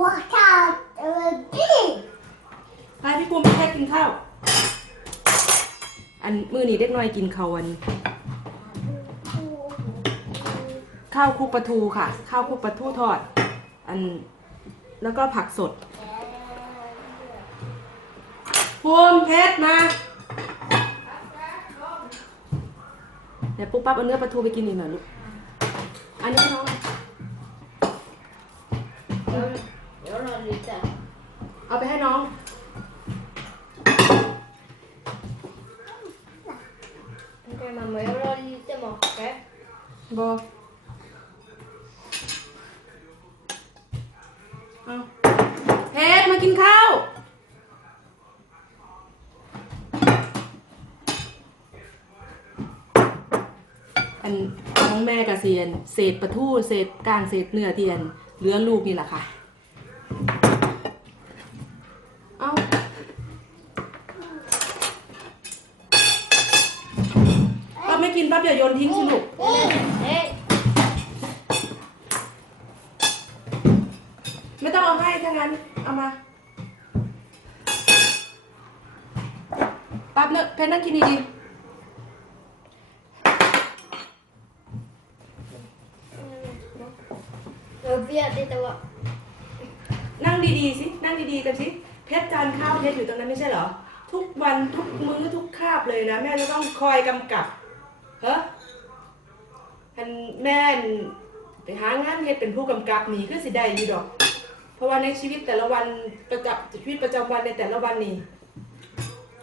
What out a big ไปพี่ภูมิพี่แค่กินข้าว อันมือนี้เด็กน้อยกินข้าวอันข้าวคลุกปลาทูค่ะ ข้าวคลุกปลาทูทอด อันแล้วก็ผักสดภูมิเพชรมาเดี๋ยวปุ๊บปั๊บเอาเนื้อปลาทูไปกินอีกหน่อยลูกอันนี้น้อง Jag har lite. เอาไปให้น้อง Okej mamma, jag vill ha lite macka. บอเอาเพชรมากินข้าวอันของแม่กับเซียน เศษปลาทูเศษกลางเศษเนื้อเทียนเหลือลูกนี่แหละค่ะ เอาป้าไม่กินป้าอย่าโยนทิ้งสิลูก Nej! ไม่ต้องเอาให้ถ้างั้น เอามาปั๊บเนอะเพนนั่งกินดี Jag vet inte vad... ๆ นั่งดีๆสิ นั่งดีๆกันสิ เพชรจานข้าวเพชรอยู่ตรงนั้นไม่ใช่เหรอ ทุกวันทุกมื้อทุกคาบเลยนะ แม่จะต้องคอยกำกับเฮ้อันแม่ไปหางานเฮ็ดเป็นผู้กำกับนี่คือสิได้อยู่ดอก เพราะว่าในชีวิตแต่ละวันประจำชีวิตประจำวันในแต่ละวันนี่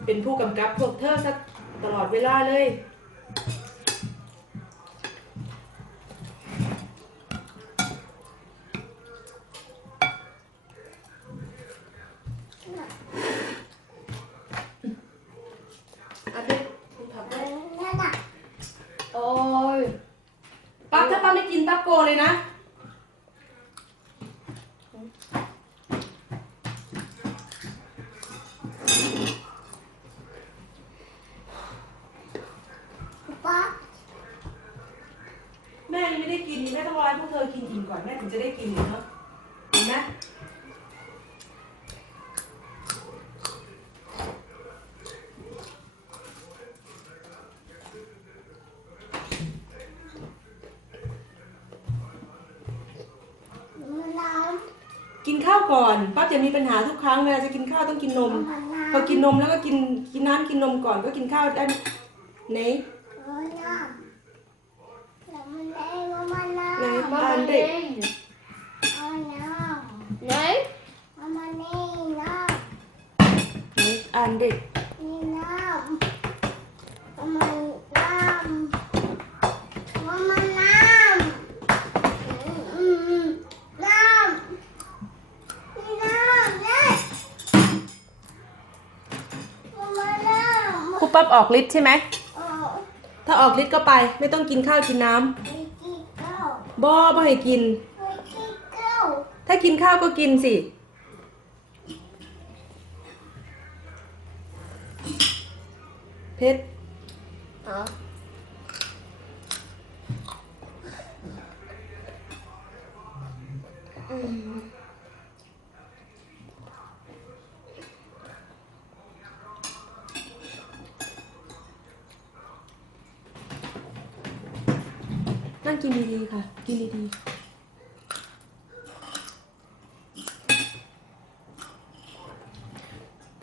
เป็นผู้กำกับพวกเธอซะตลอดเวลาเลย อาเพชรคุณทำได้ Nana. Oj! ปั๊บถ้าปั๊บไม่กินปั๊บโกเลยนะ Pappa. แม่ยังไม่ได้กินแม่ต้องรอให้พวกเธอกินอิ่มก่อนแม่ถึงจะได้กินเนาะเห็นไหม กินข้าวก่อนปั๊บจะมีปัญหาทุกครั้งเวลาจะกินข้าวต้องกินนม พอกินนมแล้วก็กินกินน้ำกินนมก่อนก็กินข้าวได้ไหนไหนอ่านเด็ก Nej! ไหนอ่านเด็ก ครู ปั๊บออกฤทธิ์ใช่ไหม ถ้าออกฤทธิ์ก็ไป ไม่ต้องกินข้าวกินน้ำบ่บ่ให้กิน ถ้ากินข้าวก็กินสิ เพชร นั่งกินดีๆค่ะ กินดีๆ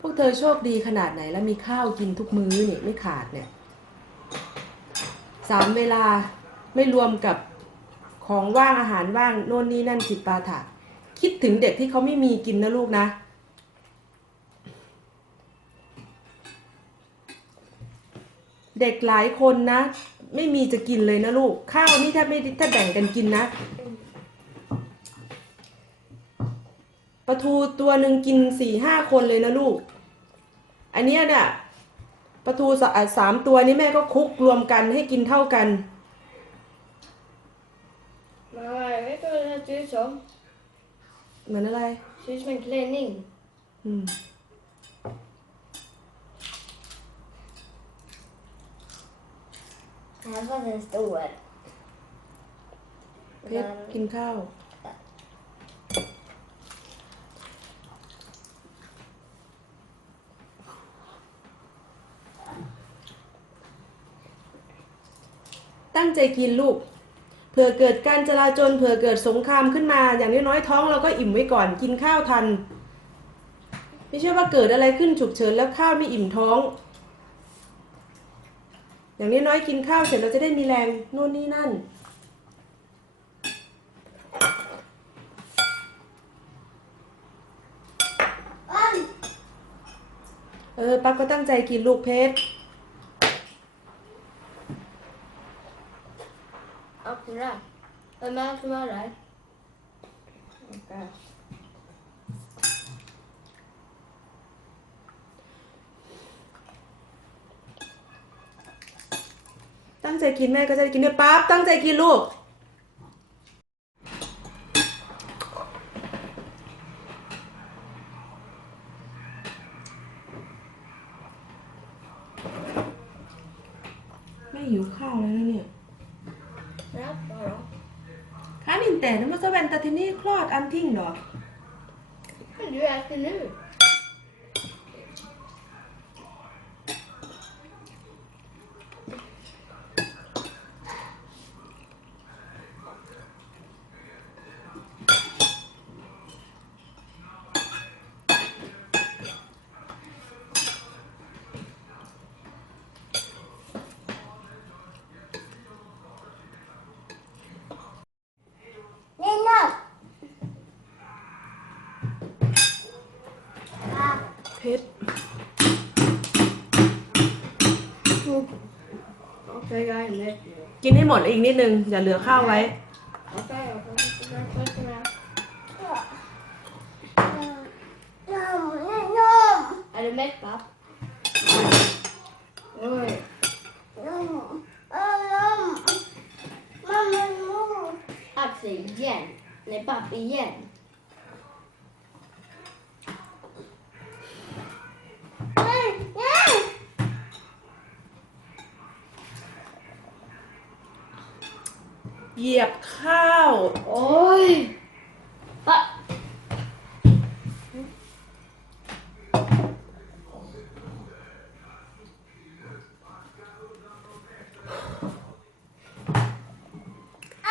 พวกเธอโชคดีขนาดไหนแล้วมีข้าวกินทุกมื้อเนี่ยไม่ขาดเนี่ยสามเวลาไม่รวมกับของว่างอาหารว่างโน่นนี่นั่นจิตปาถะคิดถึงเด็กที่เขาไม่มีกินนะลูกนะ เด็กหลายคนนะ ไม่มีจะกินเลยนะลูก ข้าวนี่ถ้าไม่ถ้าแบ่งกันกินนะปลาทูตัวหนึ่งกินสี่ห้าคนเลยนะลูก อันเนี้ยเนี่ยปลาทูสามตัวนี้แม่ก็คลุกรวมกันให้กินเท่ากัน Mamma, jag vet vad det här ser ut som. เหมือนอะไร Ser ut som en klänning. อืม แล้วก็จะตรวจเพชรกินข้าว ตั้งใจกินลูก เผื่อเกิดการจราจรเผื่อเกิดสงครามขึ้นมา อย่างน้อยๆท้องเราก็อิ่มไว้ก่อนกินข้าวทัน ไม่ใช่ว่าเกิดอะไรขึ้นฉุกเฉินแล้วข้าวไม่อิ่มท้อง อย่างน้อยๆกินข้าวเสร็จเราจะได้มีแรงโน่นนี่นั่นอ้นเออปั๊กก็ตั้งใจกินลูกเพชร Akkurat. Hvem er det som er der? Ok. ตั้ง ใจกินแม่ก็จะได้กินด้วยปั๊บตั้งใจกินลูกไม่หิวข้าวแล้วนะเนี่ย Ja, bara. ค้านินแต่นะมันก็แวนตาที่นี่คลอดอันทิ้งเหรอ Men du äter nu. Lena. Okej, jag är med. กินให้หมดอีกนิดนึง อย่าเหลือข้าวไว้ Okej, okej. Okej, okej. Nom, nom, nom. Är du mätt, papp? Oj. Nom. Ah, nom. Mamma, nom. Axel, igen. Nej, papp, igen. Nej, เหยียบข้าว Oj! Papp!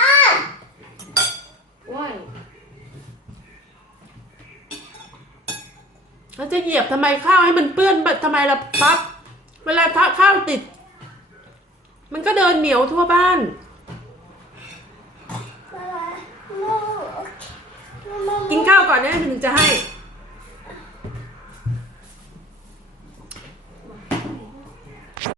Ah! Oj! แล้วจะเหยียบทำไมข้าวให้มันเปื้อนทำไมล่ะปั๊บ เวลาทะข้าวติด มันก็เดินเหนียวทั่วบ้าน กินข้าวก่อนนะถึงจะให้